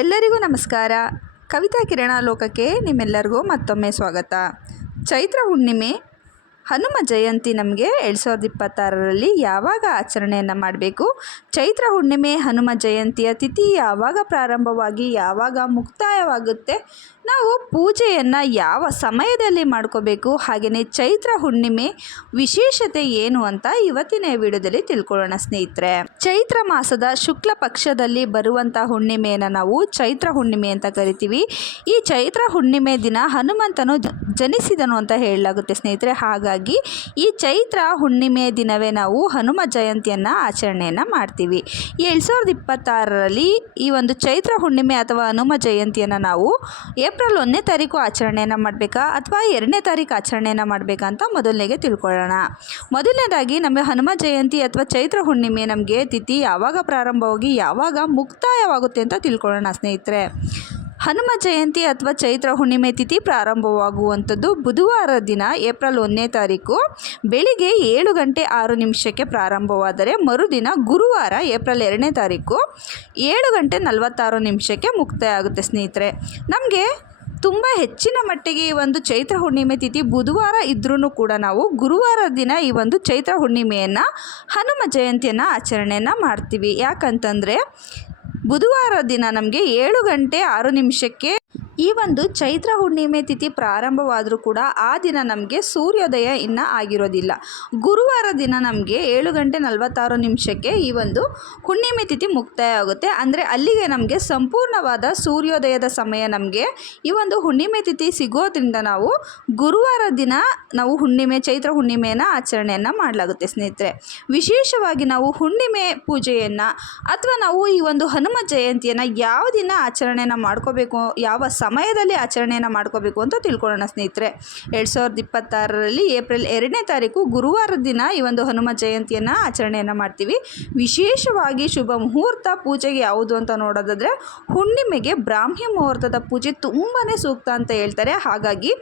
ಎಲ್ಲರಿಗೂ ನಮಸ್ಕಾರ. ಕವಿತಾ ಕಿರಣ ಲೋಕಕ್ಕೆ ನಿಮ್ಮೆಲ್ಲರಿಗೂ ಮತ್ತೊಮ್ಮೆ ಸ್ವಾಗತ. ಚೈತ್ರ ಹುಣ್ಣಿಮೆ ಹನುಮ ಜಯಂತಿ ನಮಗೆ 2026ರಲ್ಲಿ ಯಾವಾಗ ಆಚರಣೆಯನ್ನು ಮಾಡಬೇಕು, ಚೈತ್ರ ಹುಣ್ಣಿಮೆ ಹನುಮ ಜಯಂತಿಯ ತಿಥಿ ಯಾವಾಗ ಪ್ರಾರಂಭವಾಗಿ ಯಾವಾಗ ಮುಕ್ತಾಯವಾಗುತ್ತೆ, ನಾವು ಪೂಜೆಯನ್ನು ಯಾವ ಸಮಯದಲ್ಲಿ ಮಾಡ್ಕೋಬೇಕು, ಹಾಗೆಯೇ ಚೈತ್ರ ಹುಣ್ಣಿಮೆ ವಿಶೇಷತೆ ಏನು ಅಂತ ಇವತ್ತಿನ ವಿಡಿಯೋದಲ್ಲಿ ತಿಳ್ಕೊಳ್ಳೋಣ ಸ್ನೇಹಿತರೆ. ಚೈತ್ರ ಮಾಸದ ಶುಕ್ಲ ಪಕ್ಷದಲ್ಲಿ ಬರುವಂಥ ಹುಣ್ಣಿಮೆಯನ್ನು ನಾವು ಚೈತ್ರ ಹುಣ್ಣಿಮೆ ಅಂತ ಕರಿತೀವಿ. ಈ ಚೈತ್ರ ಹುಣ್ಣಿಮೆ ದಿನ ಹನುಮಂತನು ಜನಿಸಿದನು ಅಂತ ಹೇಳಲಾಗುತ್ತೆ ಸ್ನೇಹಿತರೆ. ಹಾಗಾಗಿ ಈ ಚೈತ್ರ ಹುಣ್ಣಿಮೆ ದಿನವೇ ನಾವು ಹನುಮ ಜಯಂತಿಯನ್ನು ಆಚರಣೆಯನ್ನು ಮಾಡ್ತೀವಿ. ಈ 2026ರಲ್ಲಿ ಈ ಒಂದು ಚೈತ್ರ ಹುಣ್ಣಿಮೆ ಅಥವಾ ಹನುಮ ಜಯಂತಿಯನ್ನು ನಾವು ಏಪ್ರಿಲ್ 1ನೇ ತಾರೀಕು ಆಚರಣೆಯನ್ನು ಮಾಡಬೇಕಾ ಅಥವಾ 2ನೇ ತಾರೀಕು ಆಚರಣೆಯನ್ನು ಮಾಡಬೇಕಾ ಅಂತ ಮೊದಲನೇಗೆ ತಿಳ್ಕೊಳ್ಳೋಣ. ಮೊದಲನೇದಾಗಿ ನಮಗೆ ಹನುಮ ಜಯಂತಿ ಅಥವಾ ಚೈತ್ರ ಹುಣ್ಣಿಮೆ ನಮಗೆ ತಿಥಿ ಯಾವಾಗ ಪ್ರಾರಂಭವಾಗಿ ಯಾವಾಗ ಮುಕ್ತಾಯವಾಗುತ್ತೆ ಅಂತ ತಿಳ್ಕೊಳ್ಳೋಣ ಸ್ನೇಹಿತರೆ. ಹನುಮ ಜಯಂತಿ ಅಥವಾ ಚೈತ್ರ ಹುಣ್ಣಿಮೆ ತಿಥಿ ಪ್ರಾರಂಭವಾಗುವಂಥದ್ದು ಬುಧವಾರ ದಿನ ಏಪ್ರಿಲ್ 1ನೇ ತಾರೀಕು ಬೆಳಿಗ್ಗೆ 7:06 ಪ್ರಾರಂಭವಾದರೆ ಮರುದಿನ ಗುರುವಾರ ಏಪ್ರಿಲ್ 2ನೇ ತಾರೀಕು 7:46 ಮುಕ್ತಾಯ ಆಗುತ್ತೆ ಸ್ನೇಹಿತರೆ. ನಮಗೆ ತುಂಬ ಹೆಚ್ಚಿನ ಮಟ್ಟಿಗೆ ಈ ಒಂದು ಚೈತ್ರ ಹುಣ್ಣಿಮೆ ತಿಥಿ ಬುಧವಾರ ಇದ್ರೂ ಕೂಡ ನಾವು ಗುರುವಾರ ದಿನ ಈ ಒಂದು ಚೈತ್ರ ಹುಣ್ಣಿಮೆಯನ್ನು ಹನುಮ ಜಯಂತಿಯನ್ನು ಆಚರಣೆಯನ್ನು ಮಾಡ್ತೀವಿ. ಯಾಕಂತಂದರೆ ಬುಧವಾರ ದಿನ ನಮಗೆ 7:06 ಈ ಒಂದು ಚೈತ್ರ ಹುಣ್ಣಿಮೆ ತಿಥಿ ಪ್ರಾರಂಭವಾದರೂ ಕೂಡ ಆ ದಿನ ನಮಗೆ ಸೂರ್ಯೋದಯ ಇನ್ನೂ ಆಗಿರೋದಿಲ್ಲ. ಗುರುವಾರ ದಿನ ನಮಗೆ 7:46 ಈ ಒಂದು ಹುಣ್ಣಿಮೆ ತಿಥಿ ಮುಕ್ತಾಯ ಆಗುತ್ತೆ. ಅಂದರೆ ಅಲ್ಲಿಗೆ ನಮಗೆ ಸಂಪೂರ್ಣವಾದ ಸೂರ್ಯೋದಯದ ಸಮಯ ನಮಗೆ ಈ ಒಂದು ಹುಣ್ಣಿಮೆ ತಿಥಿ ಸಿಗೋದ್ರಿಂದ ನಾವು ಗುರುವಾರ ದಿನ ನಾವು ಚೈತ್ರ ಹುಣ್ಣಿಮೆಯನ್ನು ಆಚರಣೆಯನ್ನು ಮಾಡಲಾಗುತ್ತೆ ಸ್ನೇಹಿತರೆ. ವಿಶೇಷವಾಗಿ ನಾವು ಹುಣ್ಣಿಮೆ ಪೂಜೆಯನ್ನು ಅಥವಾ ನಾವು ಈ ಒಂದು ಹನುಮ ಜಯಂತಿಯನ್ನು ಯಾವ ದಿನ ಆಚರಣೆಯನ್ನು ಮಾಡ್ಕೋಬೇಕು, ಯಾವ ಸಮಯದಲ್ಲಿ ಆಚರಣೆಯನ್ನು ಮಾಡ್ಕೋಬೇಕು ಅಂತ ತಿಳ್ಕೊಳ್ಳೋಣ ಸ್ನೇಹಿತರೆ. 2026ರಲ್ಲಿ ಏಪ್ರಿಲ್ 2ನೇ ತಾರೀಕು ಗುರುವಾರ ದಿನ ಈ ಒಂದು ಹನುಮ ಜಯಂತಿಯನ್ನು ಆಚರಣೆಯನ್ನು ಮಾಡ್ತೀವಿ. ವಿಶೇಷವಾಗಿ ಶುಭ ಮುಹೂರ್ತ ಪೂಜೆಗೆ ಯಾವುದು ಅಂತ ನೋಡೋದಾದರೆ ಹುಣ್ಣಿಮೆಗೆ ಬ್ರಾಹ್ಮಿ ಮುಹೂರ್ತದ ಪೂಜೆ ತುಂಬಾ ಸೂಕ್ತ ಅಂತ ಹೇಳ್ತಾರೆ. ಹಾಗಾಗಿ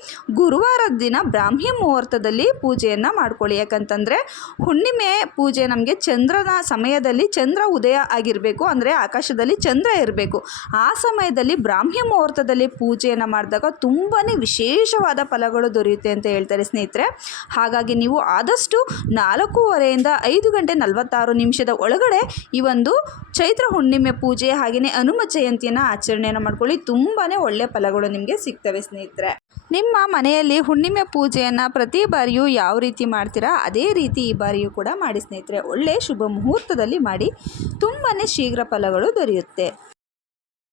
ಗುರುವಾರ ದಿನ ಬ್ರಾಹ್ಮಿ ಮುಹೂರ್ತದಲ್ಲಿ ಪೂಜೆಯನ್ನು ಮಾಡ್ಕೊಳ್ಳಿ. ಯಾಕಂತಂದರೆ ಹುಣ್ಣಿಮೆ ಪೂಜೆ ನಮಗೆ ಚಂದ್ರನ ಸಮಯದಲ್ಲಿ ಚಂದ್ರ ಉದಯ ಆಗಿರಬೇಕು, ಅಂದರೆ ಆಕಾಶದಲ್ಲಿ ಚಂದ್ರ ಇರಬೇಕು. ಆ ಸಮಯದಲ್ಲಿ ಬ್ರಾಹ್ಮಿ ಮುಹೂರ್ತದಲ್ಲಿ ಪೂಜೆಯನ್ನು ಮಾಡಿದಾಗ ತುಂಬಾ ವಿಶೇಷವಾದ ಫಲಗಳು ದೊರೆಯುತ್ತೆ ಅಂತ ಹೇಳ್ತಾರೆ ಸ್ನೇಹಿತರೆ. ಹಾಗಾಗಿ ನೀವು ಆದಷ್ಟು 4:15 5:46 ಒಳಗಡೆ ಈ ಒಂದು ಚೈತ್ರ ಹುಣ್ಣಿಮೆ ಪೂಜೆ ಹಾಗೆಯೇ ಹನುಮ ಜಯಂತಿಯನ್ನು ಆಚರಣೆಯನ್ನು ಮಾಡ್ಕೊಳ್ಳಿ. ತುಂಬಾ ಒಳ್ಳೆಯ ಫಲಗಳು ನಿಮಗೆ ಸಿಗ್ತವೆ ಸ್ನೇಹಿತರೆ. ನಿಮ್ಮ ಮನೆಯಲ್ಲಿ ಹುಣ್ಣಿಮೆ ಪೂಜೆಯನ್ನು ಪ್ರತಿ ಬಾರಿಯೂ ಯಾವ ರೀತಿ ಮಾಡ್ತೀರಾ ಅದೇ ರೀತಿ ಈ ಬಾರಿಯೂ ಕೂಡ ಮಾಡಿ ಸ್ನೇಹಿತರೆ. ಒಳ್ಳೆಯ ಶುಭ ಮುಹೂರ್ತದಲ್ಲಿ ಮಾಡಿ, ತುಂಬಾ ಶೀಘ್ರ ಫಲಗಳು ದೊರೆಯುತ್ತೆ.